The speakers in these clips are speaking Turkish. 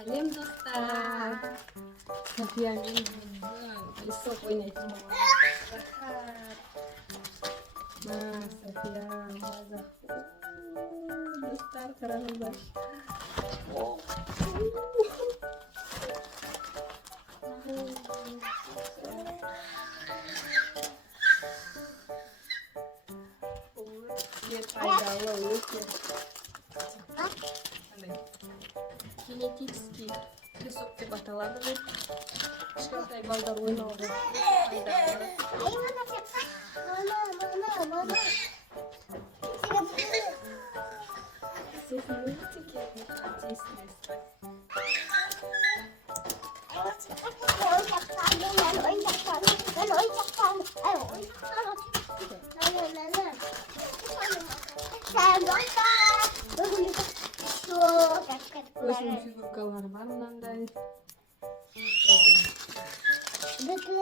Сәлем достар. София мен песок ойнайтын боламыз. София мазақ. Достар қараңыздар. Пайдалы өте. Генетический песок деп аталады. Кішкентай балдар ойнауға пайдалы. София өте керемет ответственность. Өзінің фигуркалары бар мынандай. Bütün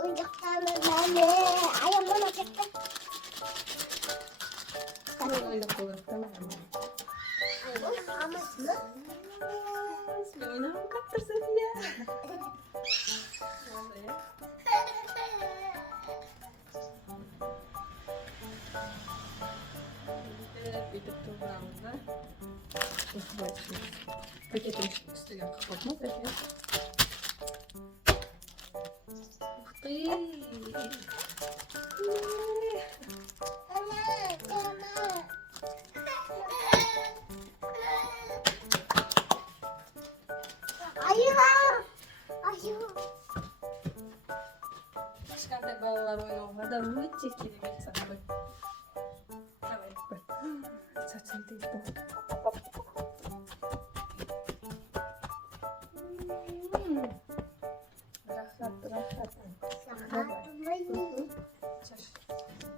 oyuncaklarımı bende. Ayağım bana çekti. Oynak olur, tamam mı? Ama Sen oynamam kaptır Sofiya. Büyütüp toprağımızda nasıl başlıyoruz? Paketin üstüne kapatma Sofiya. Kişkentay balalar oynауға да өте керемет зат. Давай, қой. Saçını değiştir. Рахат.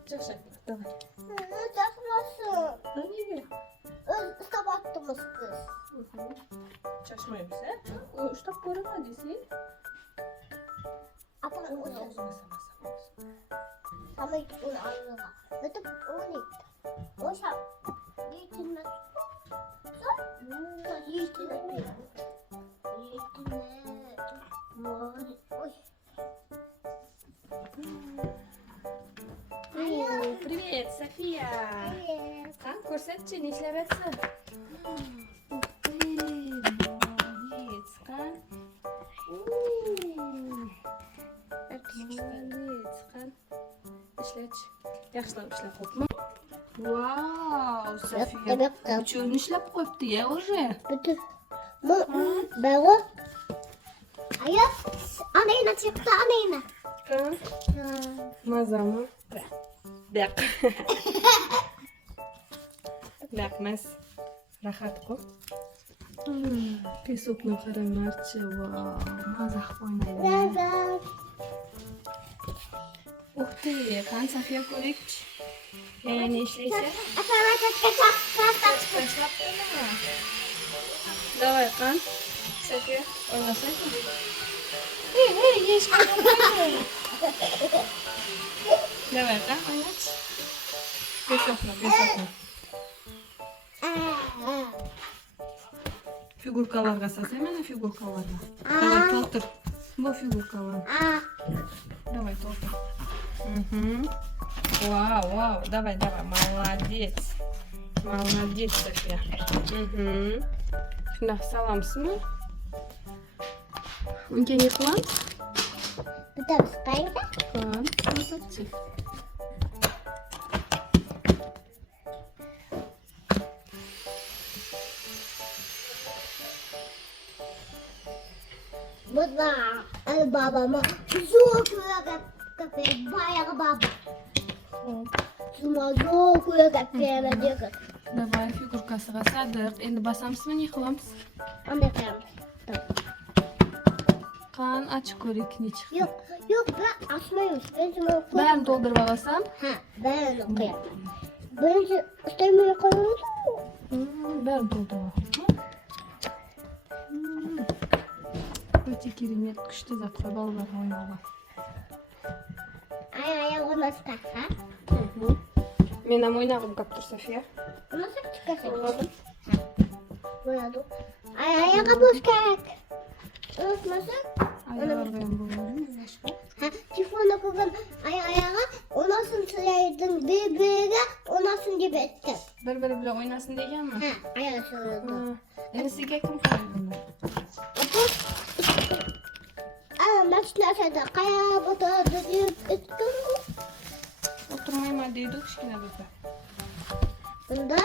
Чаш. Давай. Ну не ver. Kapattığımız kız. Çaşmayayım sen. Uçtak koruma desin. Ama Onu o ağzına sama. Ama hiç onu anlama. Это он он сейчас едет на едет на Привет, София. Kan ko'rsatchi, ne ishlayapsan? Uх ты, молодец, kan. Молодец, kan. Ishlatchi. Yaxshilab ishlab qo'yibmi? Vau, Sofiya. Uchuvni ishlab qo'yibdi-ya, уже. Bütün Бэго. Aya anayına çıktı anayına. Mazami? Baq. Baqmas. Rahat-ku. Pesokni qaranglarchi. Vau, maza qilib o'ynaydi. Uх ты, kan Sofiya ko'rikchi. Yana ne ishlaysan? Tashlab qo'yma. Давай, kan. Sofiya, o'ynasang. Ey, yesh qo'yma. Давай, kan, o'ynach. Pesokni. Figurkalarga solsang, mana figurkalarga. Давай, to'ldir. Bu figurkalar. Давай, to'ldir. Вау, давай, молодец. Молодец, София. Shundoq salamsizmi? Unga ne qilamiz? Bitta spayda. Ko'rsatchi. Bu da babama zor köpek bayağı baba. Şuna zor köpek diyor. Давай, figurkasiga sadiq. Endi bosamizmi, ne qilamiz? Anlatamam. Qan, ochib ko'rik, ne chiqdi. Yok ben açmayayım. Ben şunu koyayım. Barini to'ldirib olasam? Ha, ben onu koyayım. Ben şu üstüme koyayım. Barini to'ldirib ol. O'ta керемет, kuchli zat qo'y bolalar o'ynauga. Ayağımı nasıl takar? Men ham o'ynag'im kelib tur, Sofiya. Nasıl çıkarsın? O'ynadim. Boyadım. Ayağa boş gerek. Unutmasın. Ayağı ben buldum. Başka? Ha, çifonu koydum ayağa. Ondan sonra sıraydın birbirine. Ondan sonra gibi ettim. Bir-biri bilan o'ynasın deganmi? Ha, ayağa sığırdım. Endi sizga kim qo'yadi? Mashinasida qayoqqa o'tirdi deb etdim. O'tirmayman deydi kichkina bola. Bunda,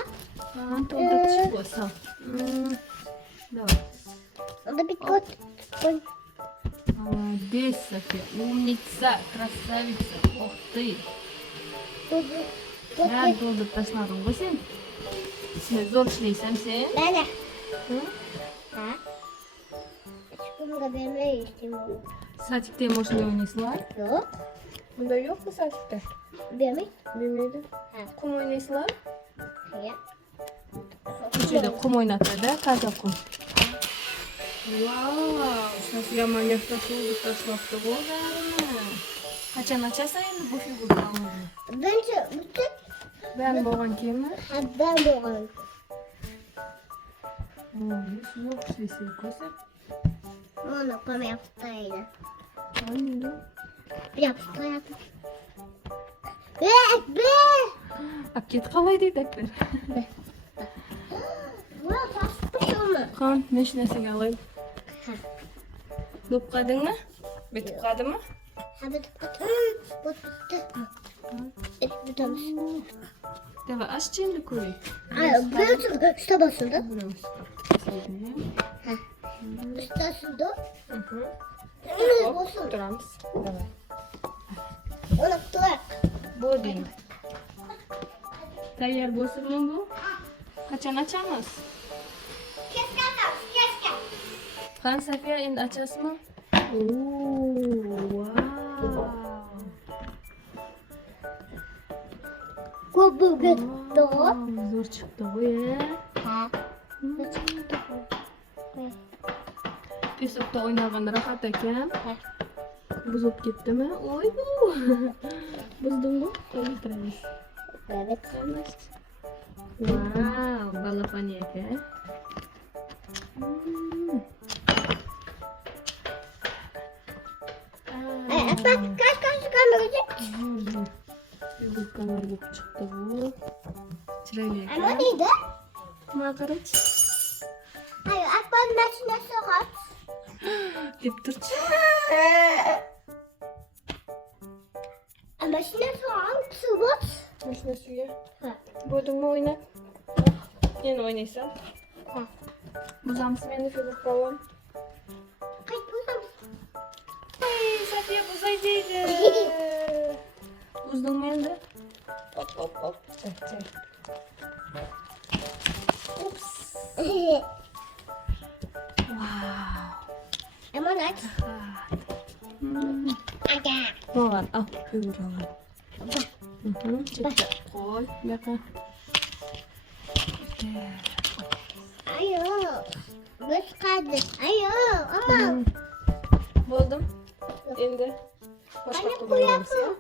Ha, to'ldirib bo'lsa. Давай. bunda bitta qo'y. Молодец, София. Умница, красавица. Ух ты. Rad to'ldirib tashladim bu sen. Sen zo'r ishlaysan sen. Mana. Hı? Ha? Hech kimga bermayishdim. Satikda ham o'shanday o'ynaysizlar? Yo'q, Bunda yo'qmi satikda? bermay. Bilmaydi. Ha. Qum o'ynaysizlar? Ya. Ko'chada qum o'ynatadi, toza qum. Vau, Sofiya menga fotoga tashlabdi bo'larini. Qachon ochasan endi bu figurkani? Birinchi bitta Ben bo'lgan kiyimmi? habban bo'lgan. Zo'r ishlaysiz ko'rsat. Mana qo'yapti. Oynaydi. Yaptı. Be! Akit qalay deydi. Bu tasbih mı? Qan, neshnasiga olay. Bo'pqadingmi? Bitib qadimi? Ha bitib qoldi. Bu tutdi. Bitamiz. Deva, ashchi endi ko'ray. Ay, bir üstte basıldı. Buramiz. Ha. Üstte basıldı. Mhm. Basıldı. Turamiz. Davay. Onu tutak. Bo'ldi endi. Tayyor bo'lsinmi bu? Qachon ochamiz? Keske. Qan Safiya endi ochasizmi? Wow. Ko'p gitti. Zo'r chiqdi bu ya. Ha. Pesokda o'ynaganda rohat ekan. Ha. Buzib ketdimi? Oy bu. Buzdingmi? Qo'ytiramiz. Evet. Wow, balapani aka. Kaç kalmayacak? Yumurtalar bo'lib chiqdi bu. Chiroyli Ama ekan. neydi? Mana qarach. Hayır, akban makinesi var. Deb turchi. Makinesi var. Sıvot. Mashina suya. Ha. Bo'ldingmi o'ynab? Endi o'ynaysan. Ha. Buzamiz endi figurkalarni. Kaç bulsam? Ay, Safiya buzay deydi. Buzdingmi endi? Hop. Çek. Ups. Wow. Aman aç. Aga. Var, al figurkalar. Çek. Koy, yakın. Ayo. Beş kaldı. Ayo. Ama. Bo'ldimi? Endi boshqa Anne qilib bu o'ynaymiz. yapı.